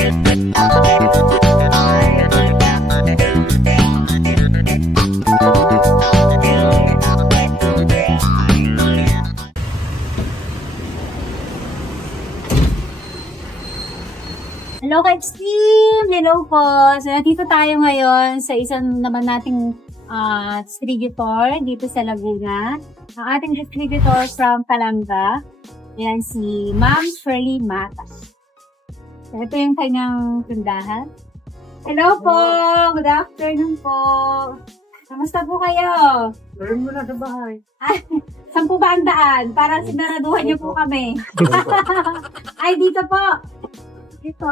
Hello, Ka-Extreme! Hello po! So, nandito tayo ngayon sa isang naman nating distributor dito sa Laguna. Ang ating distributor from Calanga. Yan si Ma'am Shirley Mata. So, ito yung kanyang tindahan. Hello po! Good afternoon po! Kamusta po kayo? Meron mo na sa bahay. Saan po ba ang daan? Parang sinaraduhan niyo po kami. Ay, dito po! Dito.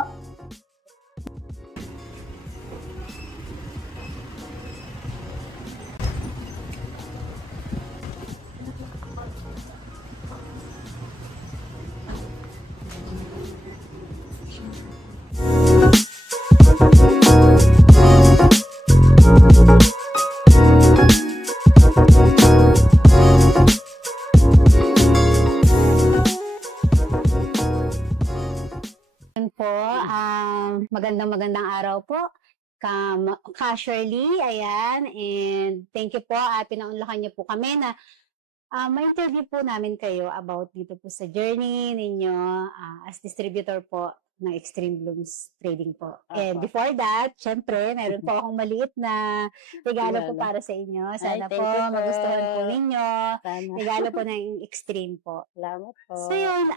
Magandang araw po. Ka Shirley, ayan. And thank you po. Pinaunlakan niyo po kami na may interview po namin kayo about dito po sa journey ninyo as distributor po ng Extreme Blooms Trading po. And before that, syempre, meron po akong maliit na regalo po para sa inyo. Sana po magustuhan po ninyo. Regalo po ng Extreme po. Salamat po. So yun,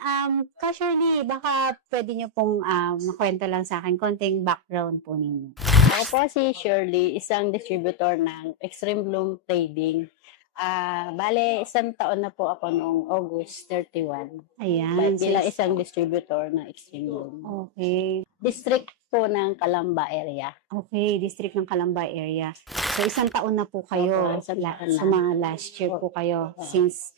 Ka Shirley, baka pwede nyo pong makwento lang sa akin konting background po ninyo. Ako po si Shirley, isang distributor ng Extreme Bloom Trading. Bale, 1 taon na po ako noong August 31. Ayan. Bilang isang distributor ng Extreme Bloom. Okay. District po ng Calamba area. Okay, district ng Calamba area. So, 1 taon na po kayo. Opo, 1 taon na. Sa mga last year po kayo since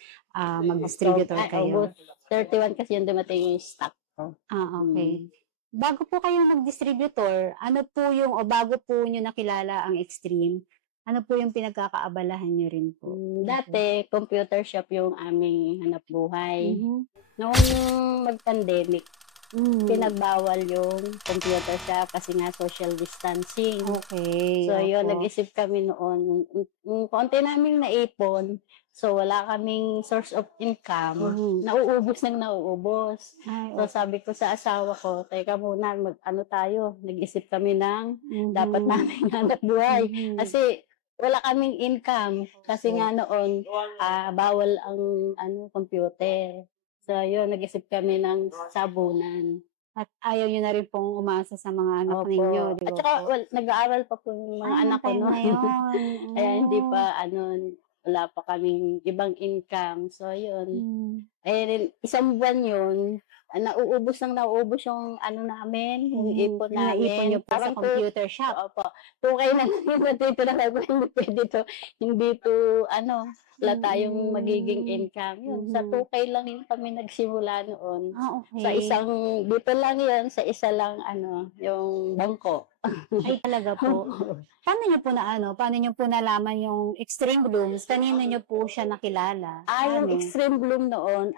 mag-distributor kayo. August 31 kasi yung dumating yung stock ko. Okay. Bago po kayo mag-distributor, ano po yung, o bago po nyo nakilala ang Extreme, ano po yung pinagkakaabalahan nyo rin po? Dati, computer shop yung aming hanap buhay. Noong mag-pandemic, pinagbawal yung computer shop kasi nga social distancing. Okay. So, yun, nag-isip kami noon. Konti naming naipon. So, wala kaming source of income. Nauubos nang nauubos. So, sabi ko sa asawa ko, teka muna, nag-isip kami ng dapat namin hanap buhay. Kasi, wala kaming income kasi nga noon bawal ang computer. So yun, nag-isip kami ng sabunan. At ayaw nyo na rin pong umasa sa mga anak ninyo, di ba? At saka nag-aaral pa po yung mga anak ko noon. Kaya hindi pa wala pa kaming ibang income. So yun. Isang buwan yun, nauubos yung namin, yung ipon namin. Naipon nyo po sa computer shop. Opo. 2K na lang yung natitira ko. Hindi to, wala tayong magiging income. Yun, sa 2K lang yun kami nagsimula noon. Okay. Dito lang yun, sa isa lang, yung bangko. Ay, talaga po. Paano nyo po nalaman yung Extreme Blooms? Kanino nyo po siya nakilala? Yung Extreme Bloom noon,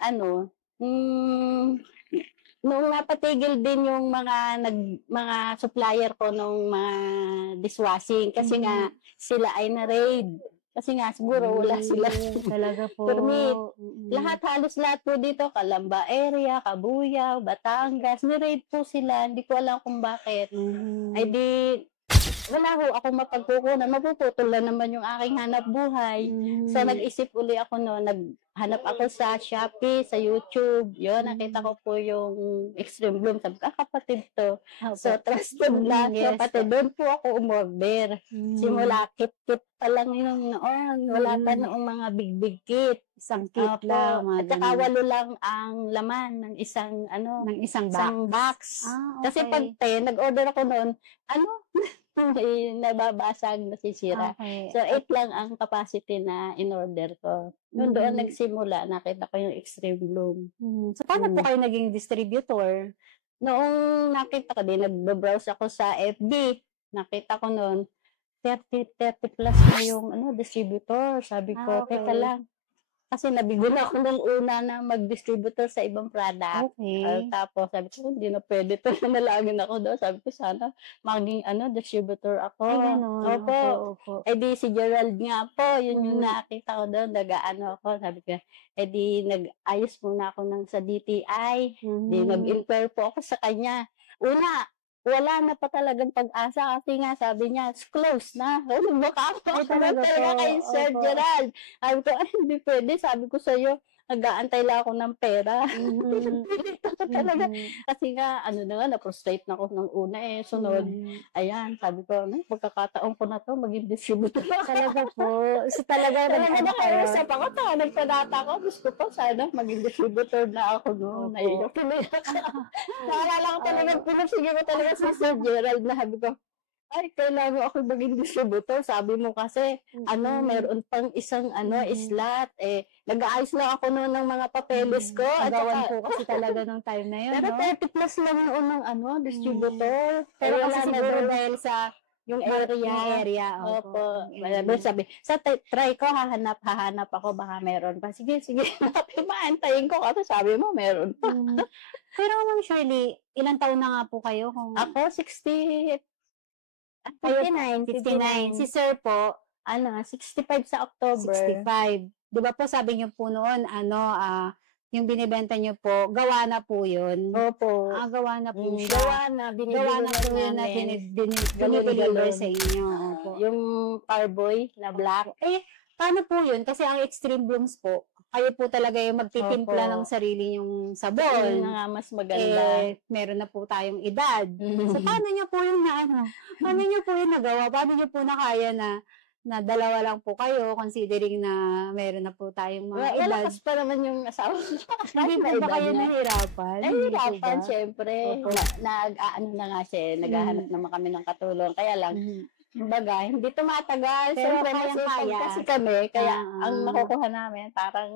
noong napatigil din yung mga supplier ko nung mga dishwashing kasi nga sila ay na-raid. Kasi nga siguro wala sila talaga po. Permit. Halos lahat po dito, Calamba area, Cabuyao, Batangas, ni-raid po sila. Hindi ko alam kung bakit. Ay di, wala ho ako mapagkukunan. Mapuputol na naman yung aking hanap buhay. So nag-isip uli ako naghanap ako sa Shopee, sa YouTube. Yun, nakita ko po yung Extreme Bloom. Sabi ko, kapatid to. So, trusted lang. So, pati doon po ako umorder. Simula, kit-kit pa lang yung noon. Wala pa noong mga big kit. Isang kit lang. At saka 8 lang ang laman ng isang box. Kasi pag nag-order ako noon, nababasag, nasisira. Okay. So, 8 lang ang capacity na in-order ko. Doon nagsimula, nakita ko yung Extreme Bloom. So, paano po kayo naging distributor? Noong nakita ko din, nag-browse ako sa FB. Nakita ko noon, 30 plus na yung distributor. Sabi ko, teka lang, Kasi nabigo na ako nung una na mag-distributor sa ibang product. Okay. Tapos sabi ko, hindi na pwede 'to, nanalangin ako daw. Sabi ko, sana maging distributor ako. Ay gano'n, Opo. opo, opo. Eh, di si Gerald nga po, yun yung Mhm. nakita ko do'n, nag-aano ako. Sabi ko, eh, di nag-ayos muna ako sa DTI. Di Mhm. nag-inquire po ako sa kanya. Una, wala na pa talagang pag-asa kasi nga sabi niya, "Close na." Baka Ay ako talaga talaga po, kay Sir opo. Gerald. Sabi ko, "Ay hindi puwede." Sabi ko sa'yo, nag-aantay lang ako ng pera. Mhm. Pinipilit ako talaga. Mhm. Kasi nga ano na nga, na-frustrate na ako nung una, eh. Sunod, Mhm. ayan, sabi ko, pagkakataon ko na 'to maging distributor ako. Talaga po. So talaga Talaga nag-ano kayo? nakiusap ako, nagpadata ako. Gusto ko sana maging distributor na ako no'n. Opo. Naiiyak tuloy ako. Naalala ko talaga, pinursige ko talaga si Sir Gerald na sabi ko, "Ay, kailangan ako maging distributor. Sabi mo kasi, Mhm. meron pang isang Mhm. slot." Eh, nag-aayos lang ako no'n ng mga papeles ko at Agawan saka po kasi talaga nung time na yun, pero no? 30 plus lang noon ng distributor. Pero Eh, kasi wala na siguro daw dahil sa yung yung area. area, opo. Opo. Sabi, try ko, hahanap ako, baka meron pa. Sige, sige, antayin ko kasi sabi mo meron pa. Mhm. Pero Ma'am Shirley, ilang taon na nga po kayo kung Ako 60, kayo 59, 59? 59. Si Sir po, 65 sa October. 65. 'Di ba po sabi niyo po noon yung binebenta niyo po, gawa na po yun? Opo. Gawa na po siya. Gawa na, Gawa binibili na na po yun na namin. deliver Galon-galon. sa inyo, opo. Yung carboy na black. Eh, paano po yun? Kasi ang Extreme Blooms po, kayo po talaga yung magtitimpla Opo. ng sarili niyong Yun sabon. na nga mas maganda. Meron na po tayong edad. So, paano niyo po yung paano niyo po yung nagawa? Paano niyo po nakaya na dalawa lang po kayo considering na meron na po tayong mga edad? Malakas pa naman yung asawa ko. Hindi po ba kayo nahihirapan? Hindi po Nahihirapan, ba? syempre. Opo. Nag-aano na nga siya, naghahanap naman kami ng katulong. Kaya lang, kumbaga, hindi tumatagal. Pero Siyempre, kayang-kaya. masipag kasi kami. Kaya, ang Ah. nakukuha namin, parang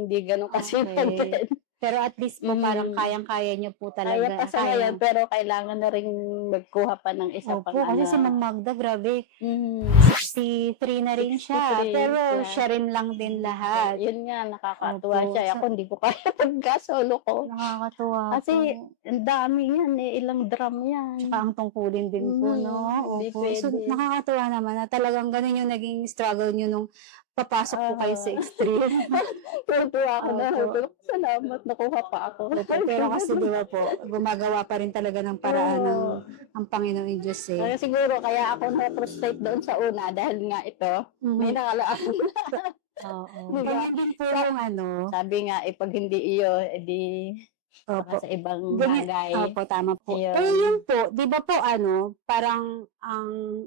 hindi ganun kasipag Okay. din. Pero at least po parang Mm. kayang-kaya niyo po Kaya talaga. pa sa ngayon, pero kailangan na rin magkuha pa ng isa Opo, pang kasi si Ma'am Magda, grabe, Mm. 63 na rin siya. 63 Pero siya. siya rin lang din lahat. Yun nga, nakakatuwa Opo. siya. Ako, hindi ko kaya pagka-solo ko. Nakakatuwa Kasi, po. ang dami yan ilang drum yan. Tsaka ang tungkulin din po, no? Hindi Opo. So, pwede. nakakatuwa naman na talagang ganun yung naging struggle nyo nung papasok po kayo sa Extreme. Tuwa ako na. Opo. Salamat, nakuha pa ako. Pero kasi di ba po, gumagawa pa rin talaga ng paraan ng ang Panginoong Diyos eh. Kaya siguro, kaya ako na-frustrate doon sa una dahil nga ito, may nakalaan. Oo. Diba? Ganyan din po yung Sabi nga, pag hindi iyo, edi Opo. sa ibang Ganyan, bagay. opo, tama po. Ayun. Eh, yun po, di ba po parang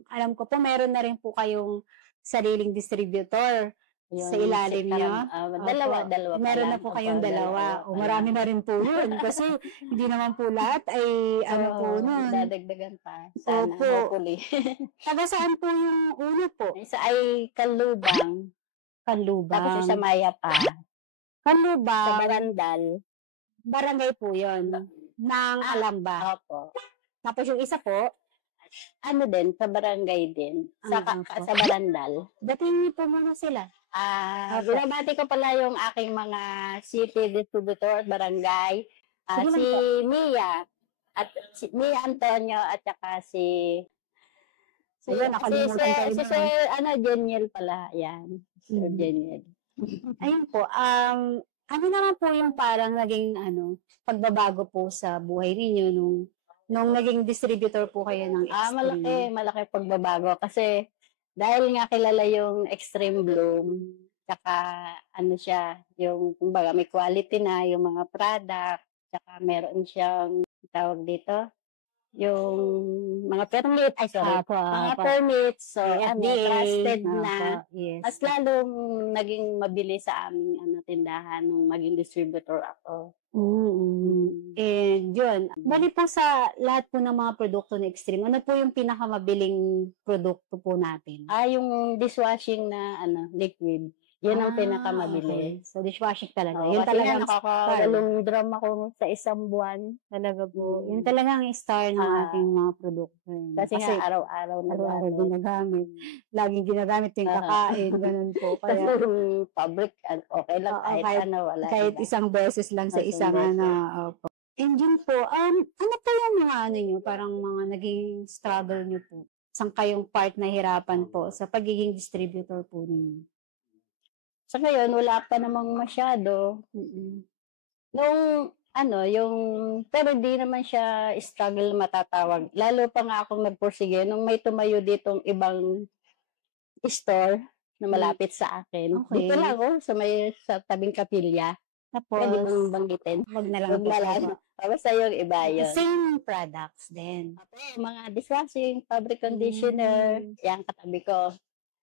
alam ko po, meron na rin po kayong sariling distributor sa ilalim nyo. Dalawa Meron na po kayong dalawa. O, marami na rin po yun. Kasi hindi naman po lahat ay po nun. Dadagdagan pa. Sana, Opo. hopefully. Taga saan po yung una po? Isa ay Kalubang. Tapos Kalubang. sa Maya pa. Sa Kalubang, Barandal. barangay po yun. Ng Alamba. Opo. Tapos yung isa po, Din, sa barangay din. Sa Barandal. dating niyo po muna sila. Opo. Binabati ko pala yung aking mga city distributor at barangay. Sige lang Si po. Mia. At si Mia Antonio at saka Ayun, nakalimutan ko rin si yun. Sir Jeniel pala. Yan. Sir Jeniel. Ayun po, ano naman po yung parang naging pagbabago po sa buhay ninyo nung naging distributor po kayo ng Extreme? Malaki pagbabago kasi dahil nga kilala yung Extreme Bloom, tsaka siya, yung kumbaga may quality na yung mga product, tsaka meron siyang tawag dito, yung mga permit, mga permits, so trusted na. Yes. Mas lalong naging mabilis sa aming tindahan nung maging distributor ako. And yun, bali po sa lahat po ng mga produkto na Extreme, ano po yung pinakamabiling produkto po natin? Yung dishwashing na liquid, Yun ang pinakamabili. Okay. So, dishwashing talaga. Oo, Yun kasi talaga nga ang star. nakakawalong drum ako sa isang buwan. Talaga po. Yun Mm. talaga ang star ng Ah. ating mga produkto. Kasi nga araw-araw na araw-araw gamit. ginagamit. Laging ginagamit yung Oo. kakain, ganun po. Tapos Kaya, yung fabric, okay lang Oo, kahit ano, wala kahit diba? isang beses lang sa Isang isang beses. opo. And yun po, ano po yung mga ano nyo, parang mga naging struggle nyo po? Saan kayong part na hirapan po sa pagiging distributor po ninyo? Sa ngayon, wala pa namang masyado. Nung pero di naman siya struggle matatawag. Lalo pa nga akong nagpursige nung may tumayo ditong ibang store na malapit sa akin. Okay. Dito lang sa tabing kapilya. Pwede Tapos, bang banggitin? wag na lang Huwag po. na lang. Basta yung iba yun. Same products din. Mga dishwashing, fabric conditioner, yan katabi ko.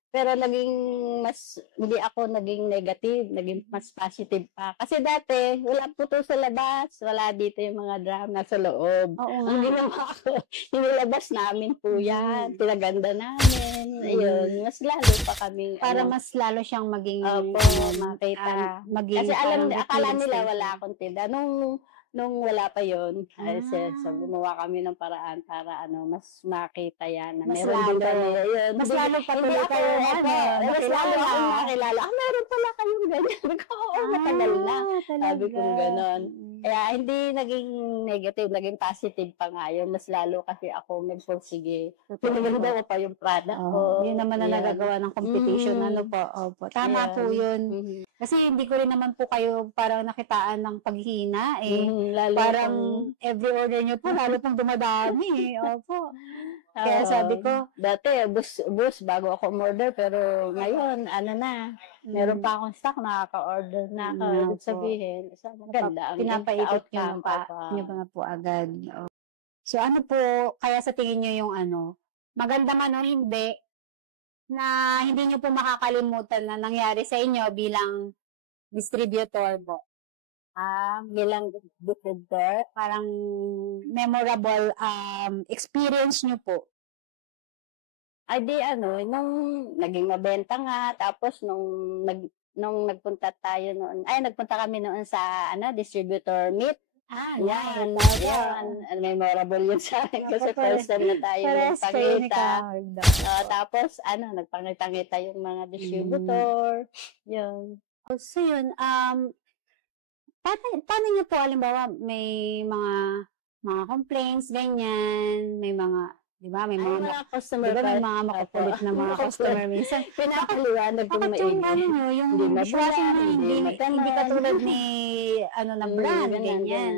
Pero hindi ako naging negative, naging mas positive pa. Kasi dati, wala po to sa labas, wala dito yung mga drum nasa loob. Oo Ang nga. ginawa ko, nilabas namin po yan, pinaganda namin, ayun, mas lalo pa kaming, Para mas lalo siyang maging, makita. maging Kasi parang akala nila representative. wala akong tinda. Nung wala pa yun, Ah. gumawa kami ng paraan para mas makita yan. Na Mas meron lalo. din kami, ayun. Mas Hindi- lalo pa hindi tuloy ako, kayo mas lalo nakilala. akong nakilala. Meron pala kayong ganyan. Oo, matagal na. Sabi kong ganon. Kaya hindi naging negative, naging positive pa nga yun. Mas lalo kasi ako nagpursige. Pinaganda ko pa yung product ko. Yun naman na Yan. nagagawa ng competition. Ano po, opo. Tama Ayan. po yun. Mhm. Kasi hindi ko rin naman po kayo parang nakitaan ng paghihina eh. Lalo Parang every order nyo po, lalo pong dumadami eh. Opo. Kaya sabi ko, dati, bus, bago ako umorder, pero ngayon, meron pa akong stock, nakaka-order na ako. Mm, Ibig sabihin, maganda ang pinapaikot nyo outcome. nyo pa nga po agad. So ano po, kaya sa tingin nyo yung maganda man o hindi, na hindi nyo po makakalimutan na nangyari sa inyo bilang distributor po? Bilang distributor, parang memorable experience nyo po. Ay di nung naging mabenta nga, tapos nung nagpunta kami noon sa distributor meet. Yan. Memorable yun sa akin kasi first time na tayo nagpangita. Tapos nagpangita-ngita yung mga distributor. Yun. So yun, paano niyo po, halimbawa, may mga complaints, ganyan, may mga, di ba, may mga customer, may mga makukulit na mga customer minsan. Pinapaliwanag kong Bakit yung maigi. yung Hindi dishwashing na mabulan, hindi katulad ni, ng brand, ganyan.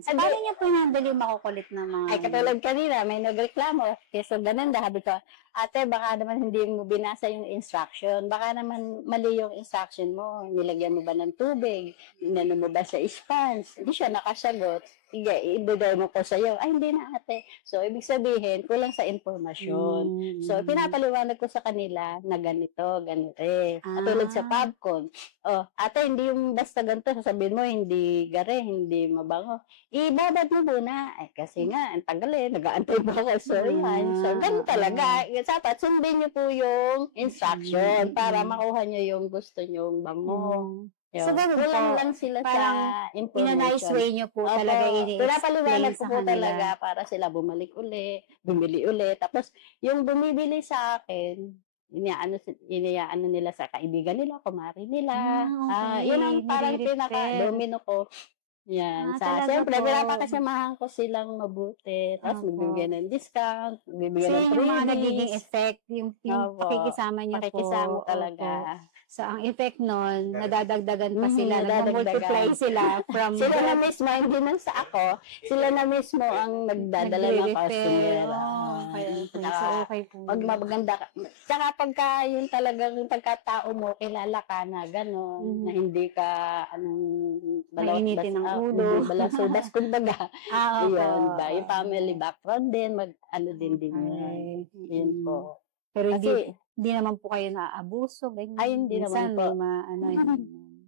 So, paano niyo po handle yung makukulit na mga... Ay, katulad kanina, may nagreklamo. Kesa ganun, sabi ko, ate, baka naman hindi mo binasa yung instruction. Baka naman mali yung instruction mo. Nilagyan mo ba ng tubig? Inano mo ba sa sponge? Hindi siya nakasagot. Sige, i-demo ko sa'yo. Ay, hindi na ate. So, ibig sabihin, kulang sa informasyon. So, pinapaliwanag ko sa kanila na ganito. Katulad sa popcorn. Ate, hindi yung basta ganito. Sasabihin mo, hindi gare, hindi mabango. Ibabad mo muna. Ay, kasi nga, ang tagal nag-aantay pa ako. So, yan. So, ganun talaga. Dapat sundin niyo po yung instruction para makuha niyo yung gusto niyong bango. So, kulang lang sila parang sa information. In a nice way niyo po talaga pinapaliwanag ko sa po kanila. talaga para sila bumili uli. Tapos, yung bumibili sa akin, iniyaano nila sa kaibigan nila, kumari nila. Yun ang parang pinaka-domino ko. Yan. Siyempre, pinapakasamahan ko silang mabuti. Tapos, magbibigyan ng discount, magbibigyan ng freebies. Yung mga nagiging effect, yung pakikisama niyo po. Pakikisama talaga. So, ang effect nun, nadadagdagan pa sila, nag-multiply sila from... Sila na mismo, hindi man sa ako, sila na mismo ang nagdadala ng customer. Okay po. Pag maganda ka. Tsaka pagka yung talagang pagkatao mo, kilala ka na gano'n, na hindi ka, mainitin ng ulo. Balasudas, kumbaga. Yun ba? Yung family Okay. background din, din yan. Yun po. Pero Kasi, hindi naman po kayo naaabuso, ganyan. Ay, hindi naman po.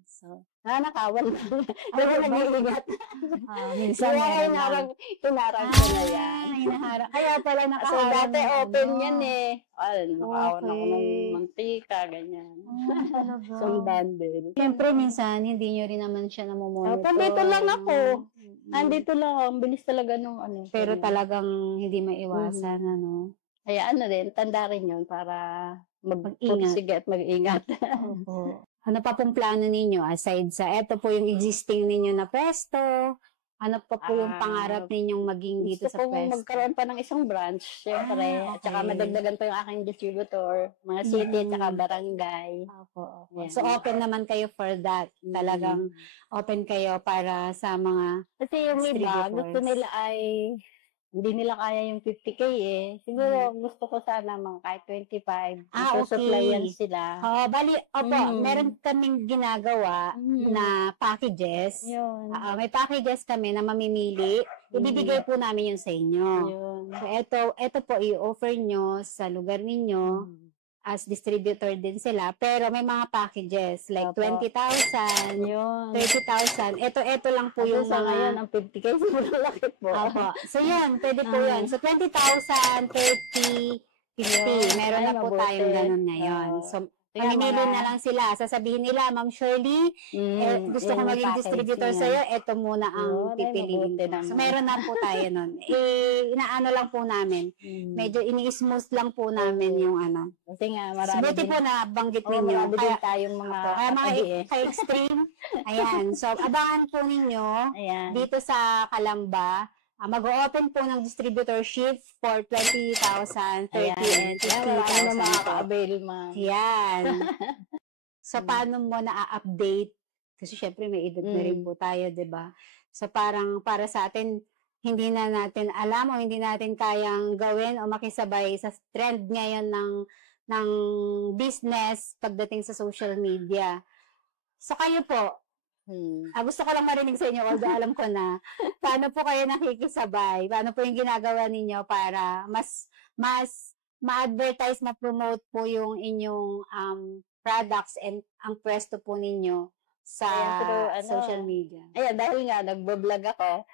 So, nakakawal. Pero nag-iingat. minsan Kaya hinarang ko na yan. Hinaharang. Kaya pala Kasi nakaharang dati yung open ano. yan eh. Nakawan ako ng Okay. mantika, ganyan. Talaga. Sundan din. Siyempre, minsan, hindi nyo rin naman siya namomonitor. Nandito lang ako. Mm. Nandito lang ako. Ang bilis talaga nung ano. Pero ganyan. talagang hindi maiwasan, ano. Kaya ano din, tanda rin yun para Mag-ingat. magpursige at mag-ingat. Opo. Ano pa pong plano ninyo aside sa eto po yung existing ninyo na pwesto? Ano pa po yung pangarap ninyong maging dito Gusto sa kong pwesto? magkaroon pa ng isang branch, syempre. At saka Okay. madagdagan pa yung aking distributor, mga city at saka barangay. Opo. Yan. So, open naman kayo for that. Talagang open kayo para sa mga Kasi yung iba, distributors. gusto nila ay hindi nila kaya yung 50K eh. Siguro gusto ko sana mga kahit 25. Supplyan Okay. sila. Bali, opo, meron kaming ginagawa Mm. na packages. Yun. May packages kami na mamimili. Ibibigay po namin yun sa inyo. Yun. So, ito po i-offer nyo sa lugar ninyo. As distributor din sila. Pero may mga packages like Opo. 20,000, Yun. 30,000. Ito lang po yung sa ngayon, mga... ang 50K, sobrang laki po. Opo. So, yun. Pwede po yun. So, 20,000, 30, 50. Meron Ay, na po mabuti. tayong ganun ngayon. So, mamimili na lang sila. Sasabihin nila, Ma'am Shirley, gusto ko maging distributor sa'yo, eto muna ang pipiliin ko. So, meron na po tayo nun. Inaano lang po namin. Medyo ini-smooth lang po namin yung ano. Kasi nga, So, marami buti din. po na banggit Oo, ninyo. marami din tayong mga Kaya mga kapatid eh. ka-extreme. Ayan. So, abangan po ninyo Ayan. dito sa Calamba. Mag-open po ng distributorship for 20,000, 30, and Marami na 50,000 po. makaka-avail, ma'am. Yan. So, paano mo na-update? Kasi syempre may edad na rin po tayo, di ba? So, parang para sa atin, hindi na natin alam o hindi natin kayang gawin o makisabay sa trend ngayon ng business pagdating sa social media. So, kayo po, gusto ko lang marinig sa inyo, although alam ko na, paano po kayo nakikisabay? Paano po yung ginagawa ninyo para mas ma-advertise, ma-promote po yung inyong products and ang pwesto po ninyo sa social media? Ayan, dahil nga, nagbablog ako,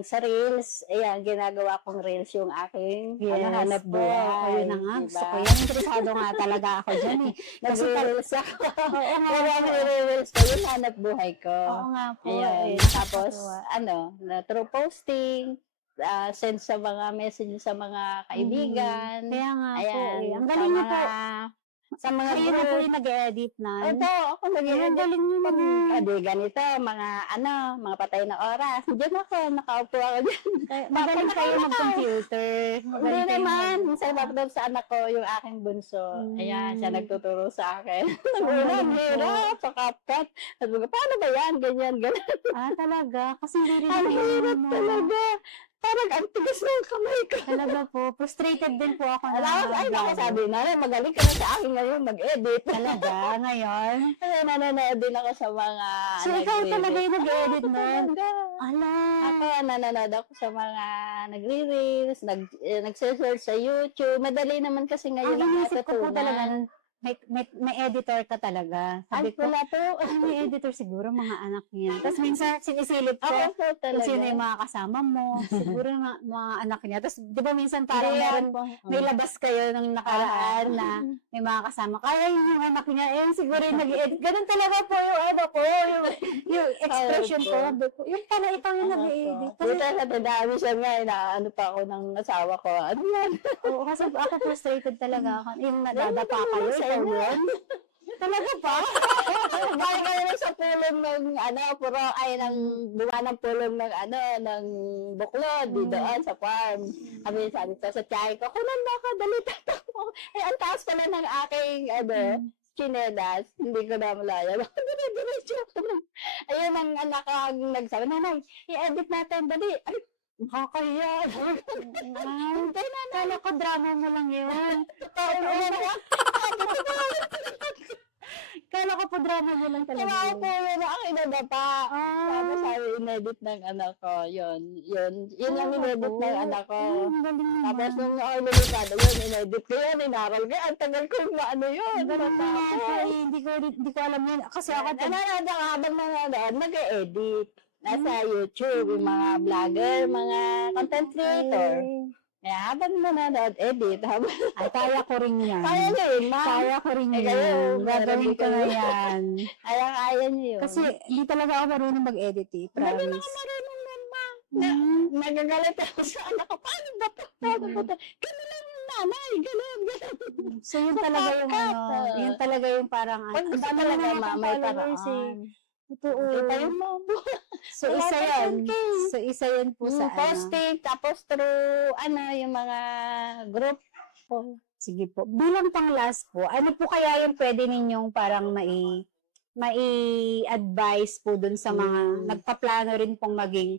sa Reels, ayan, ginagawa kong Reels yung aking hanap buhay. Ayun na nga, gusto ko yan. Interesado nga talaga ako dyan eh. Nag-reels ako. Oo nga. Pero ang reels ko, yung hanap buhay ko. Oo nga po. Ayan. Tapos, na through posting, send sa mga messages sa mga kaibigan. Kaya nga po. Ayan. Ang galing niyo po. Sa mga Kayo na po yung nag-edit na. Ito, ako nag-edit. Galing niyo naman. Ganito, mga patay na oras. Diyan ako, nakaupo ako dyan. Magaling kayo mag-computer. Hindi naman. Minsan laptop sa anak ko, yung aking bunso. Ayan, siya nagtuturo sa akin. Nagulang, hirap, sa CapCut. Sabi ko, paano ba yan? Ganyan. Talaga? Kasi hindi rin Ang hirap talaga. Parang ang tigas ng kamay ko. Talaga po. Frustrated din po ako na. Ay, naku, sabi na, magaling ka na sa akin ngayon mag-edit. Talaga, ngayon? Kasi nanonood din ako sa mga So, ikaw talaga yung nag-edit nun? Ala. Ako, nanonood ako sa mga nagre-reels, nag-search sa YouTube. Madali naman kasi ngayon ang inisip ko po talaga natutunan. nun, may editor ka talaga. Sabi ko, wala po. may editor siguro, mga anak niya. Tapos minsan, sinisilip ko, Ako po kung talaga. sino yung mga kasama mo, siguro mga anak niya. Tapos, di ba minsan parang meron, may labas kayo ng nakaraan na may mga kasama. Kaya yung anak niya, siguro yung nag-edit. Ganun talaga po yung ano ko, yung expression ko. Yung pala ikaw yung nag-edit. Kasi natadami siya nga, ano pa ako ng asawa ko. Ano yan? Oo, kasi ako frustrated talaga. Yung nadadapa kayo, ikaw yun. Talaga ba? Balik ka naman sa pulong ng puro ay ng buwan ng pulong ng ng buklod doon sa farm. Sabi ko sa tiyay ko, kunan mo ako, dali tatakbo. Ang taas pala ng aking chinelas, hindi ko na malaya. Ayun ang anak ko ang nagsabi, nanay, i-edit natin, dali. Ay, nakakahiya. Hindi na, kala ko drama mo lang yun. Kala ko po drama mo lang talaga. Kaya po yun ang inadapa. Tapos sabi inedit ng anak ko, yun lang inedit ng anak ko. Tapos nung ako nilipado yun, inedit ko yun, inaral ko, ang tagal ko maano yun. Hindi ko alam yun. Kasi ako, Habang nanonood, nag-e-edit. nasa YouTube, yung mga vlogger, mga content creator. Kaya habang nanonood, edit, habang Ay, kaya ko rin yan. kaya nyo yun, ma'am. Kaya ko rin Eh, yan. kayo, Gagawin ko na kayo. yan. Kaya nyo yun. Kasi hindi talaga ako marunong mag-edit eh. Hindi na Promise. ako marunong nun, ma'am. Mm. Nagagalit ako sa anak ko. Paano ba ito? Paano ba ito? Ganun lang nanay, ganun. So yun talaga yung ano, yun talaga yung parang Pag ang gusto dami talaga, naman ma'am, akong may followers eh. paraan. Totoo. Kita yung ma'am. So Wala isa pa yan. 10K. So isa yun po sa ano. Posting, tapos through, yung mga group. Sige po. Bilang pang last po, ano po kaya yung pwede ninyong parang mai-advise po dun sa mga nagpaplano rin pong maging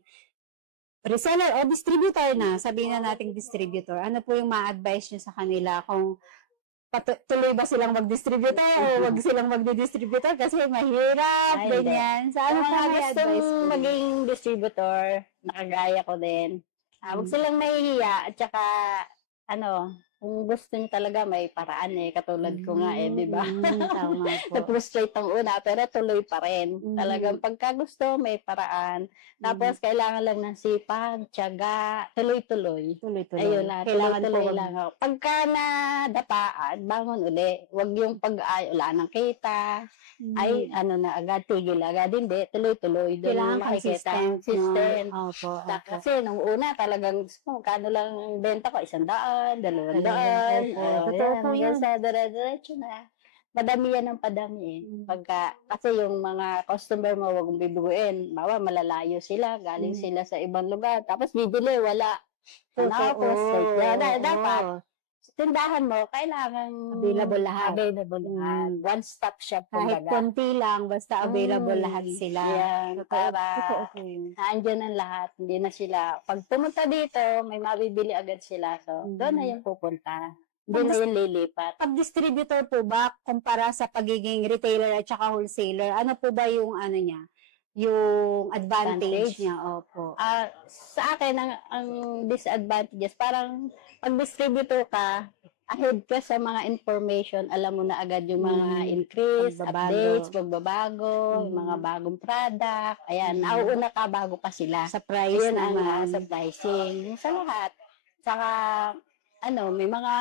reseller o distributor na, sabihin na nating distributor. Ano po yung ma-advise nyo sa kanila kung tuloy ba silang mag-distributor o wag silang mag-distributor kasi mahirap, Ay, ganyan. Sa ano Ano po pa may gusto advice po? maging distributor, nakagaya ko din. Huwag silang nahihiya at saka, kung gusto nyo talaga may paraan katulad ko nga di ba? Tama po. Na-frustrate ang una, pero tuloy pa rin. Talagang pagka gusto, may paraan. Tapos, kailangan lang ng sipag, tiyaga, tuloy-tuloy. Tuloy-tuloy. Ayun lang, Kailangan tuloy-tuloy po lang. Pagka nadapaan, bangon uli. Huwag yung wala nang kita, na agad, tigil agad. Hindi, tuloy-tuloy. Doon kailangan makikita. consistent. Consistent. Opo. Kasi nung una talagang kano lang ang benta ko, 100, 200. Totoo po yun. Sa dire-diretso na. Padami yan ng padami kasi yung mga customer mo, wag mong bibiguin. Malalayo sila, galing sila sa ibang lugar. Tapos bibili, wala. Tapos, dapat, tindahan mo, kailangan Available lahat. One-stop shop. Kahit konti lang, basta available lahat sila. Yan, para andyan ang lahat. Hindi na sila, pag pumunta dito, may mabibili agad sila. So, doon na yung pupunta. Hindi na yung lilipat. Pag distributor po ba, kumpara sa pagiging retailer at saka wholesaler, ano po ba yung niya? Yung advantage niya? Opo. Sa akin, ang disadvantages, parang pag distributor ka, ahead ka sa mga information, alam mo na agad yung mga increase, updates, pagbabago, yung mga bagong product. Ayan, nauuna ka bago pa sila. Sa price naman. Sa pricing, sa lahat. Saka, may mga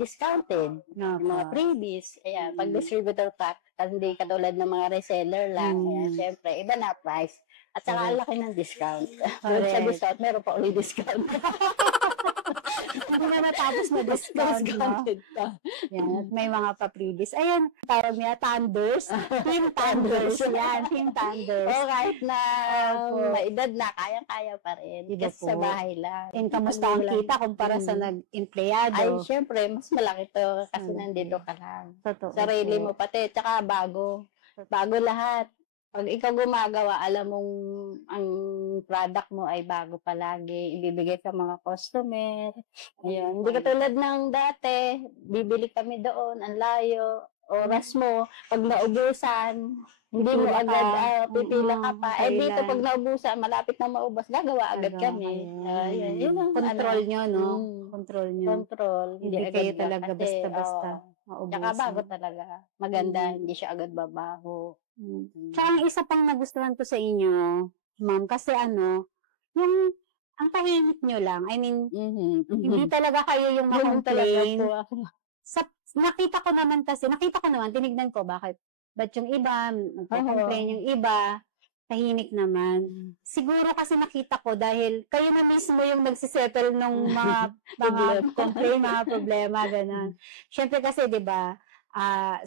discounted, mga freebies. Ayan, pag distributor ka, hindi katulad ng mga reseller lang. Ayan, syempre, iba na price. At saka, ang laki ng discount. Sa discount, meron pa ulit discount. Hindi na natapos na discount, no? Yan, may mga pa-freebies. Ayan, tawag niya, Thunders. Team Thunders. Yan, Team Thunders. Kahit na maedad na, kayang-kaya pa rin. Kasi sa bahay lang. And kamusta ang kita kumpara sa nag-empleyado? Ay, syempre, mas malaki to kasi nandito ka lang. Totoo. Sarili mo pati, tsaka bago. Bago lahat. Pag ikaw gumagawa, alam mong ang product mo ay bago palagi, ibibigay sa mga customer. Ayun. Hindi katulad ng dati, bibili kami doon, ang layo, oras mo, pag naubusan, hindi mo agad, pipila ka pa. Dito pag naubusan, malapit na maubos, gagawa agad kami. Yun ang control nyo, no? Control nyo. Control. Hindi kayo talaga basta-basta maubusan. Tsaka bago talaga. Maganda, hindi siya agad babaho. Tsaka ang isa pang nagustuhan ko sa inyo, ma'am, kasi yung ang tahimik nyo lang. I mean, hindi talaga kayo yung ma-complain. Nakita ko naman, tinignan ko, bakit? Ba't yung iba, nagpa-complain yung iba, tahimik naman. Siguro kasi nakita ko dahil kayo na mismo yung nagsisettle ng mga complain, mga problema, gano'n. Siyempre kasi, di ba,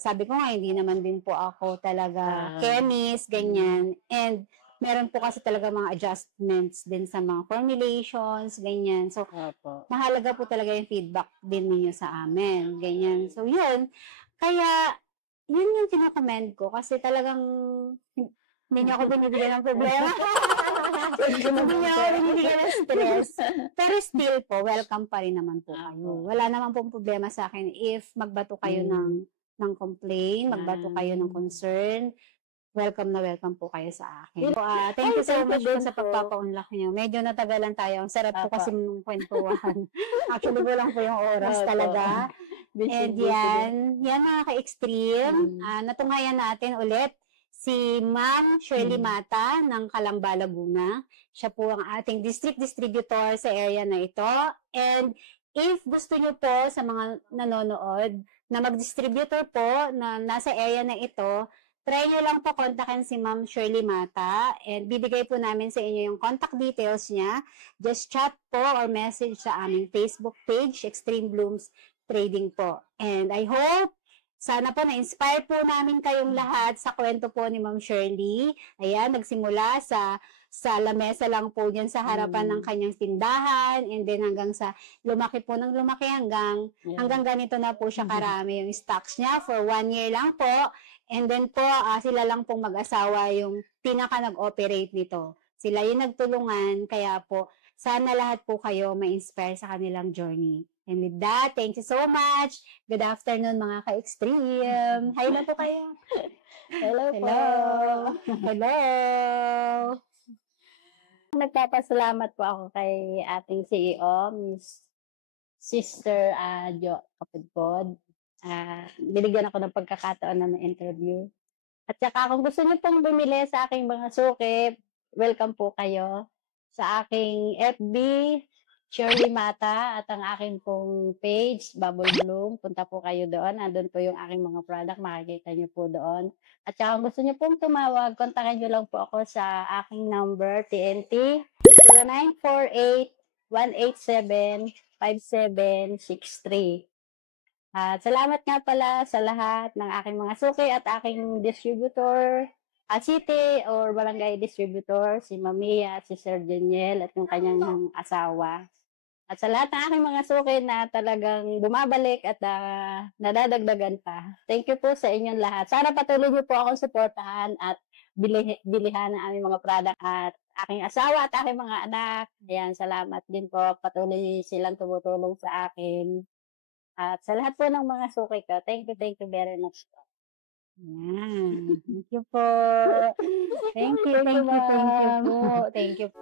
sabi ko nga, hindi naman din po ako talaga chemist, ganyan. And meron po kasi talaga mga adjustments din sa mga formulations, ganyan. So, mahalaga po talaga yung feedback din ninyo sa amin, ganyan. So, yun. Kaya, yun yung kinakomment ko kasi talagang hindi niyo ako binibigyan ng problema. Hindi niyo ako binibigyan ng stress. Pero still po, welcome pa rin naman po kayo. Wala naman pong problema sa akin if magbato kayo ng complaint, magbato kayo ng concern. Welcome na welcome po kayo sa akin. So, thank you so much po sa pagpapaunlak niyo. Medyo natagalan tayo. Ang sarap po kasi ng kwentuhan. Actually, walang po yung oras talaga. And yan mga ka-extreme. Natunghayan natin ulit si Ma'am Shirley Mata ng Calamba, Laguna. Siya po ang ating district distributor sa area na ito. And if gusto nyo po sa mga nanonood na mag-distributor po na nasa area na ito, try nyo lang po kontakin si Ma'am Shirley Mata and bibigay po namin sa inyo yung contact details niya. Just chat po or message sa aming Facebook page, Extreme Blooms Trading po. And I hope sana po na-inspire po namin kayong lahat sa kwento po ni Ma'am Shirley. Ayan, nagsimula sa lamesa lang po niyan sa harapan ng kanyang tindahan and then hanggang sa lumaki po ng lumaki hanggang ganito na po siya karami yung stocks niya for 1 year lang po. And then po, sila lang pong mag-asawa yung pinaka nag-operate nito. Sila yung nagtulungan, kaya po sana lahat po kayo ma-inspire sa kanilang journey. And with that, thank you so much. Good afternoon mga ka-extreme. Hi na po kayo. Hello po. Hello. Nagpapasalamat po ako kay ating CEO, Miss Sister Jo Kapudpod. Binigyan ako ng pagkakataon na ma-interview. At saka kung gusto niyo pong bumili sa aking mga suki, welcome po kayo sa aking FB, Shirley Mata, at ang aking pong page, Bubble Bloom. Punta po kayo doon. Andun po yung aking mga product. Makikita niyo po doon. At saka kung gusto niyo pong tumawag, kontakin niyo lang po ako sa aking number, TNT, 0948-187-5763. At salamat nga pala sa lahat ng aking mga suki at aking distributor, city or barangay distributor, si Mamiya, si Sir Daniel at yung kanyang asawa. At sa lahat ng aking mga suki na talagang bumabalik at nadadagdagan pa. Thank you po sa inyong lahat. Sana patuloy niyo po akong suportahan at bilihan ng aming mga product at aking asawa at aking mga anak. Ayan, salamat din po. Patuloy silang tumutulong sa akin. At sa lahat po ng mga suki ko, thank you very much po. Yan. Thank you po. Thank you po. Thank you po.